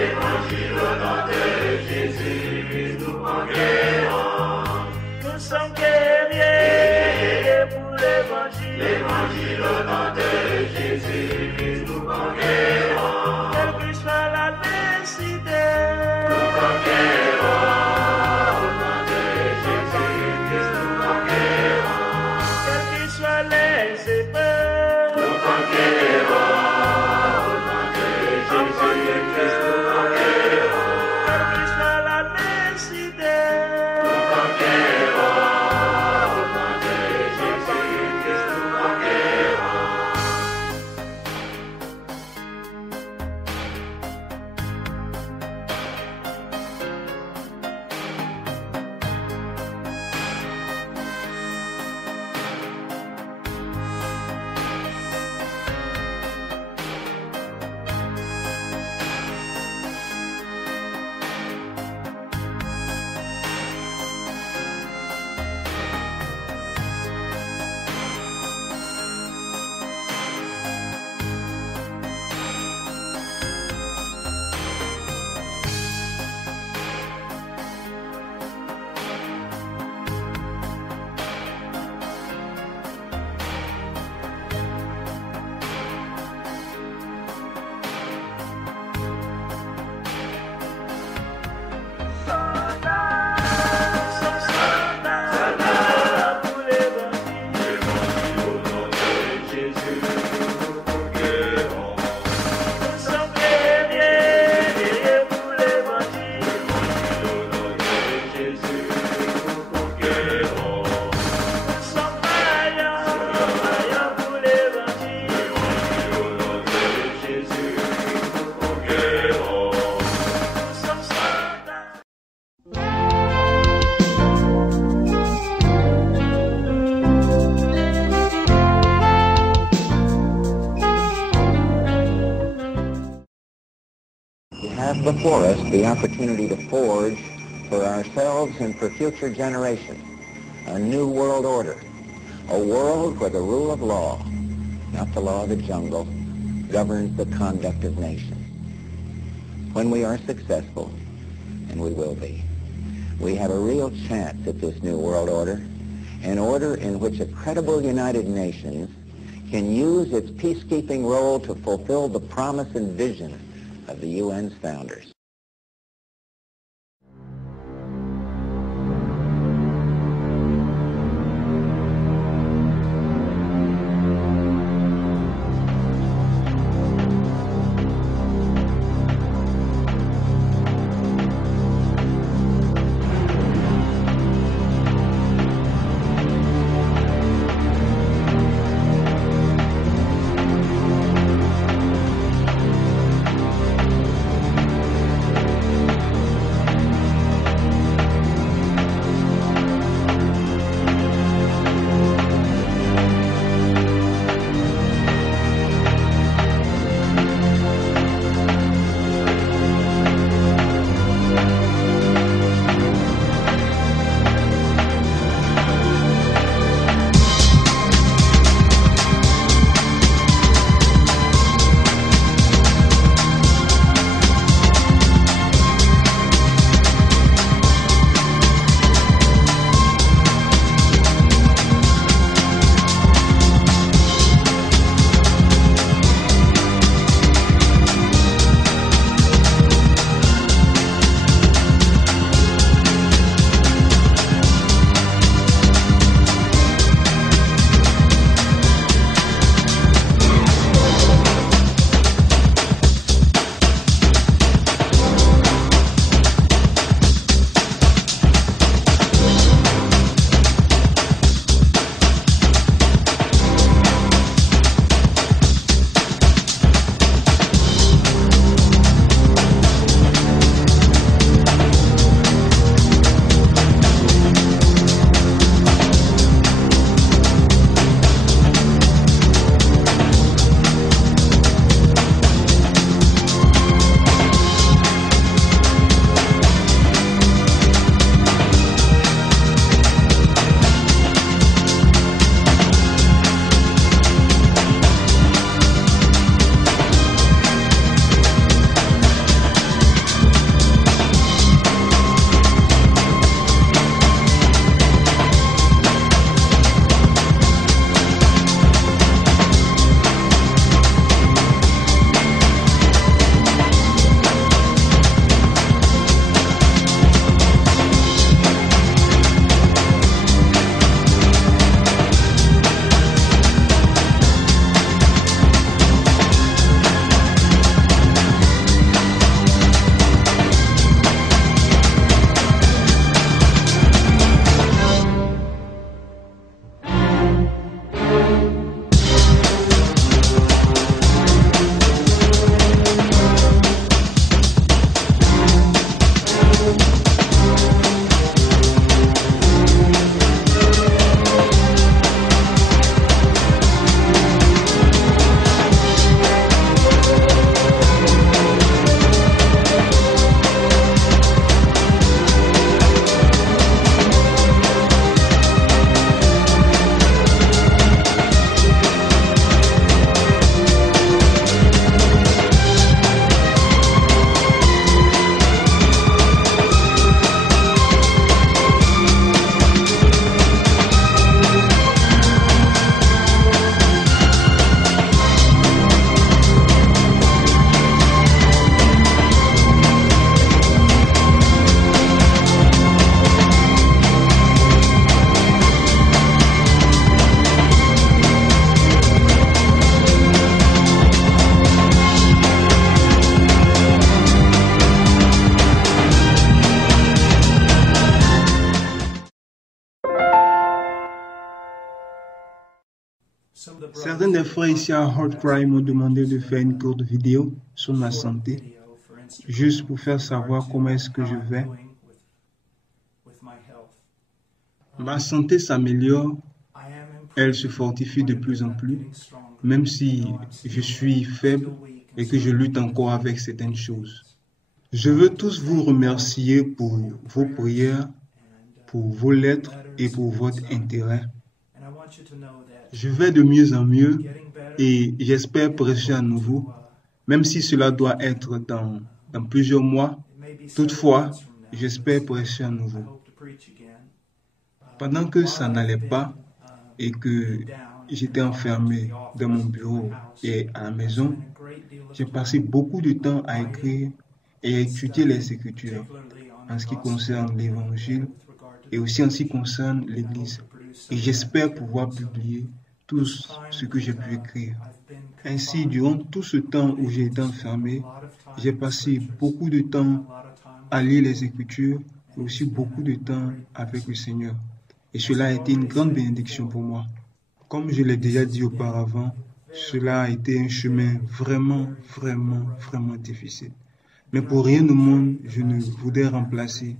L'évangile au nom de Jésus, nous conquérons. Nous sommes guerriers pour l'évangile. L'évangile au nom de Jésus, nous conquérons. Quelle que soit l'adversité, nous conquérons. Au nom de Jésus, nous conquérons. Quelles que soient les épreuves, nous conquérons. Au nom de Jésus, nous conquérons. Quelle que soit l'adversité, nous conquérons. Au nom de Jésus, nous conquérons. Before us the opportunity to forge for ourselves and for future generations a new world order, a world where the rule of law, not the law of the jungle, governs the conduct of nations. When we are successful, and we will be, we have a real chance at this new world order, an order in which a credible United Nations can use its peacekeeping role to fulfill the promise and vision of the UN's founders. Certains des frères ici à Heartcry m'ont demandé de faire une courte vidéo sur ma santé, juste pour faire savoir comment est-ce que je vais. Ma santé s'améliore, elle se fortifie de plus en plus, même si je suis faible et que je lutte encore avec certaines choses. Je veux tous vous remercier pour vos prières, pour vos lettres et pour votre intérêt. Je vais de mieux en mieux et j'espère prêcher à nouveau, même si cela doit être dans plusieurs mois. Toutefois, j'espère prêcher à nouveau. Pendant que ça n'allait pas et que j'étais enfermé dans mon bureau et à la maison, j'ai passé beaucoup de temps à écrire et à étudier les Écritures en ce qui concerne l'Évangile et aussi en ce qui concerne l'Église. Et j'espère pouvoir publier tout ce que j'ai pu écrire. Ainsi, durant tout ce temps où j'ai été enfermé, j'ai passé beaucoup de temps à lire les Écritures et aussi beaucoup de temps avec le Seigneur. Et cela a été une grande bénédiction pour moi. Comme je l'ai déjà dit auparavant, cela a été un chemin vraiment difficile. Mais pour rien au monde, je ne voudrais remplacer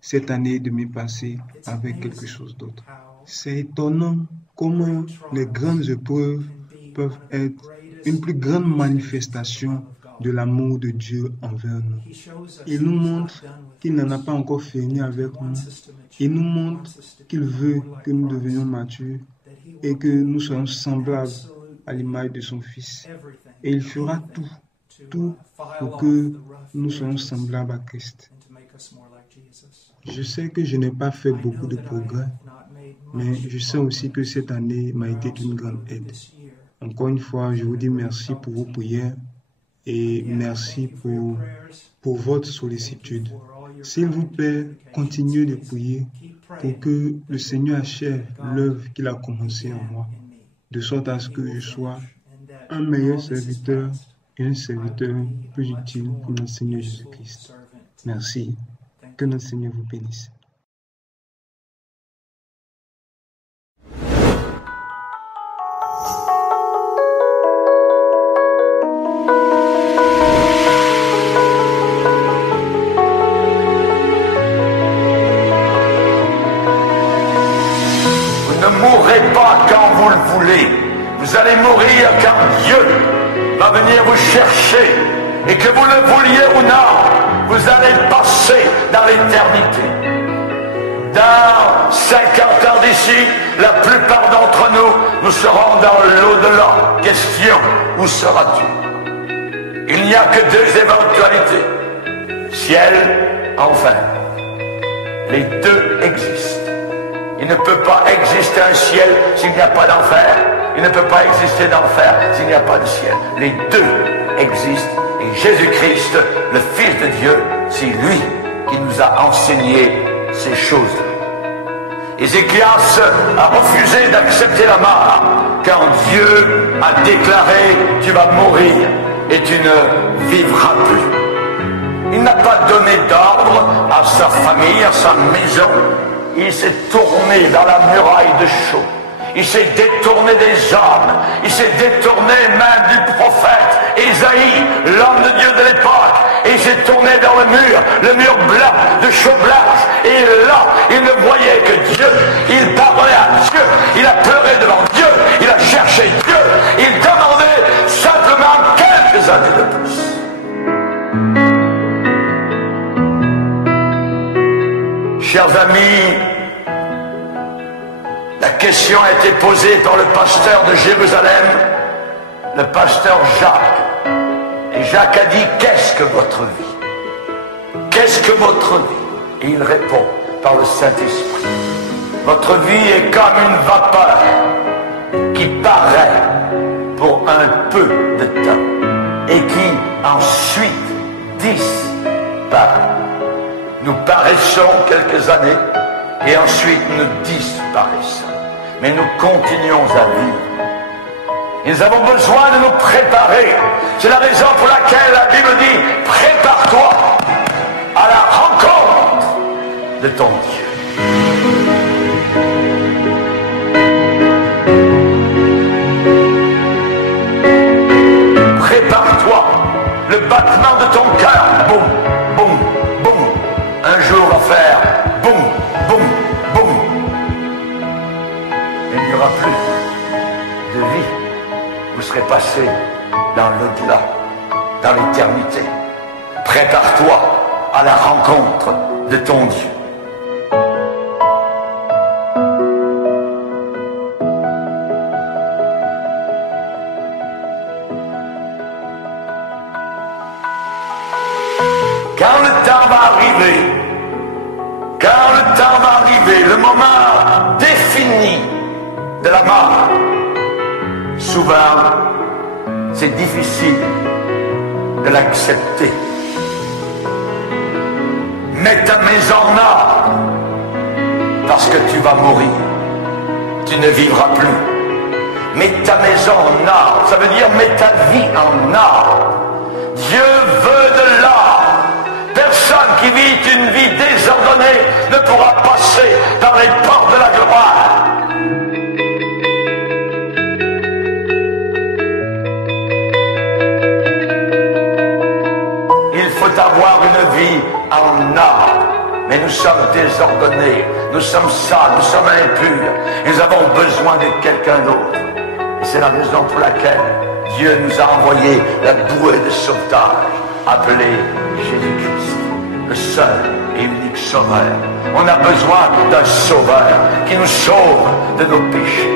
cette année de mes passés avec quelque chose d'autre. C'est étonnant comment les grandes épreuves peuvent être une plus grande manifestation de l'amour de Dieu envers nous. Il nous montre qu'il n'en a pas encore fini avec nous. Il nous montre qu'il veut que nous devenions matures et que nous soyons semblables à l'image de son Fils. Et il fera tout pour que nous soyons semblables à Christ. Je sais que je n'ai pas fait beaucoup de progrès, mais je sais aussi que cette année m'a été d'une grande aide. Encore une fois, je vous dis merci pour vos prières et merci pour votre sollicitude. S'il vous plaît, continuez de prier pour que le Seigneur achève l'œuvre qu'il a commencée en moi, de sorte à ce que je sois un meilleur serviteur et un serviteur plus utile pour notre Seigneur Jésus-Christ. Merci. Que notre Seigneur vous bénisse. Vous ne mourrez pas quand vous le voulez. Vous allez mourir quand Dieu va venir vous chercher. Et que vous le vouliez ou non, vous allez passer dans l'éternité. Dans 50 ans d'ici, la plupart d'entre nous, nous serons dans l'au-delà. Question, où seras-tu? Il n'y a que deux éventualités. Ciel, enfer. Les deux existent. Il ne peut pas exister un ciel s'il n'y a pas d'enfer. Il ne peut pas exister d'enfer s'il n'y a pas de ciel. Les deux existent. Et Jésus-Christ, le Fils de Dieu, c'est lui qui nous a enseigné ces choses-là. Ézéchias a refusé d'accepter la mort quand Dieu a déclaré « Tu vas mourir et tu ne vivras plus ». Il n'a pas donné d'ordre à sa famille, à sa maison. Il s'est tourné dans la muraille de chaux. Il s'est détourné des hommes. Il s'est détourné même du prophète Ésaïe, l'homme de Dieu de l'époque. Et il s'est tourné dans le mur blanc, de chaux blanche. Et là, il ne voyait que Dieu. Il parlait à Dieu. Il a pleuré devant Dieu. Il a cherché Dieu. Il demandait simplement quelques années de plus. Chers amis, la question a été posée par le pasteur de Jérusalem, le pasteur Jacques. Et Jacques a dit, qu'est-ce que votre vie? Qu'est-ce que votre vie? Et il répond par le Saint-Esprit. Votre vie est comme une vapeur qui paraît pour un peu de temps et qui ensuite disparaît. Nous paraissons quelques années et ensuite nous disparaissons. Mais nous continuons à vivre. Et nous avons besoin de nous préparer. C'est la raison pour laquelle la Bible dit « Prépare-toi à la rencontre de ton Dieu ». battement de ton cœur, boum, boum, boum, un jour va faire boum, boum, boum. Il n'y aura plus de vie. Vous serez passé dans l'au-delà, dans l'éternité. Prépare-toi à la rencontre de ton Dieu. Quand le temps va arriver, le moment défini de la mort, souvent c'est difficile de l'accepter. Mets ta maison en ordre, parce que tu vas mourir, tu ne vivras plus. Mets ta maison en ordre, ça veut dire mets ta vie en ordre. Dieu veut de l'ordre. Personne qui vit une vie désordonnée ne pourra passer dans les portes de la gloire. Il faut avoir une vie en ordre. Mais nous sommes désordonnés, nous sommes sales, nous sommes impurs. Nous avons besoin de quelqu'un d'autre. Et c'est la raison pour laquelle Dieu nous a envoyé la bouée de sauvetage, appelée Jésus-Christ, le seul et unique sauveur. On a besoin d'un sauveur qui nous sauve de nos péchés.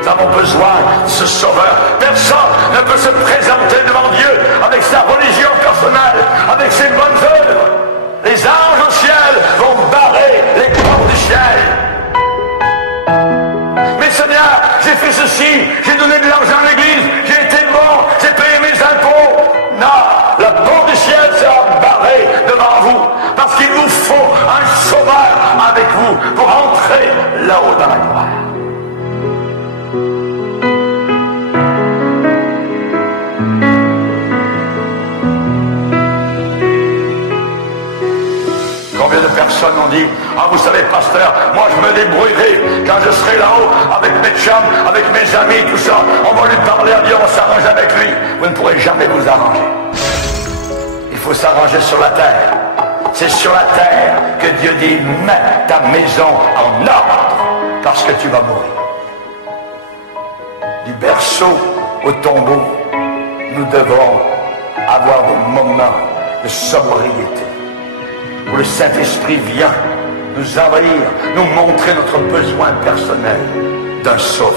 Nous avons besoin de ce sauveur. Personne ne peut se présenter devant Dieu avec sa religion personnelle, avec ses bonnes œuvres. Les anges au ciel vont barrer les portes du ciel. Mais Seigneur, j'ai fait ceci, j'ai donné de l'argent à l'église, j'ai été bon, j'ai payé mes impôts. Non, la porte du ciel sera barrée devant vous, parce qu'il vous faut un sauveur avec vous pour entrer là-haut dans la gloire. Combien de personnes ont dit, ah vous savez pasteur, moi je me débrouillerai quand je serai là-haut avec mes chums, avec mes amis, tout ça, on va lui parler à Dieu, on s'arrange avec lui. Vous ne pourrez jamais vous arranger. Il faut s'arranger sur la terre. C'est sur la terre que Dieu dit, mets ta maison en ordre, parce que tu vas mourir. Du berceau au tombeau, nous devons avoir des moments de sobriété, où le Saint-Esprit vient nous envahir, nous montrer notre besoin personnel d'un sauveur.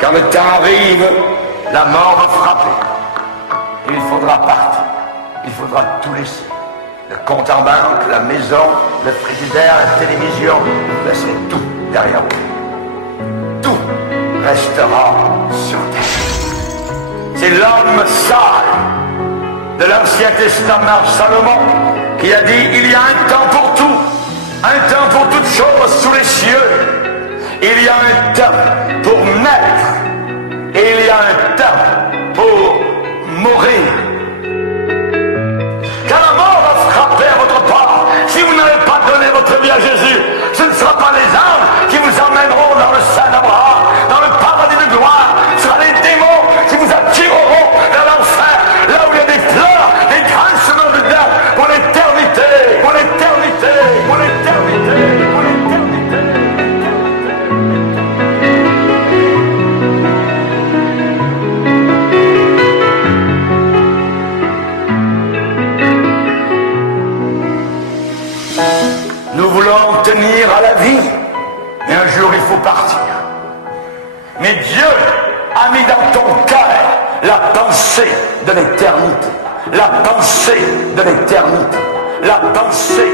Quand le temps arrive, la mort va frapper. Et il faudra partir. Il faudra tout laisser. Le compte en banque, la maison, le frigidaire, la télévision, vous laisserez tout derrière vous. Tout restera sur terre. C'est l'homme sage de l'Ancien Testament, Salomon, qui a dit, il y a un temps pour tout, un temps pour toutes choses sous les cieux. Il y a un temps pour naître et il y a un temps pour mourir. Quand la mort va frapper à votre part, si vous n'avez pas donné votre vie à Jésus, ce ne sera pas les anges qui vous emmèneront dans le sein d'Abraham, dans le paradis de gloire. Ce sera les démons qui vous attireront vers l'enfer, là où il y a des pleurs, des grincements de dents pour l'éternité, pour l'éternité, pour l'éternité, pour l'éternité. Nous voulons tenir à la vie, mais un jour il faut partir. Mais Dieu a mis dans ton cœur la pensée de l'éternité, la pensée de l'éternité, la pensée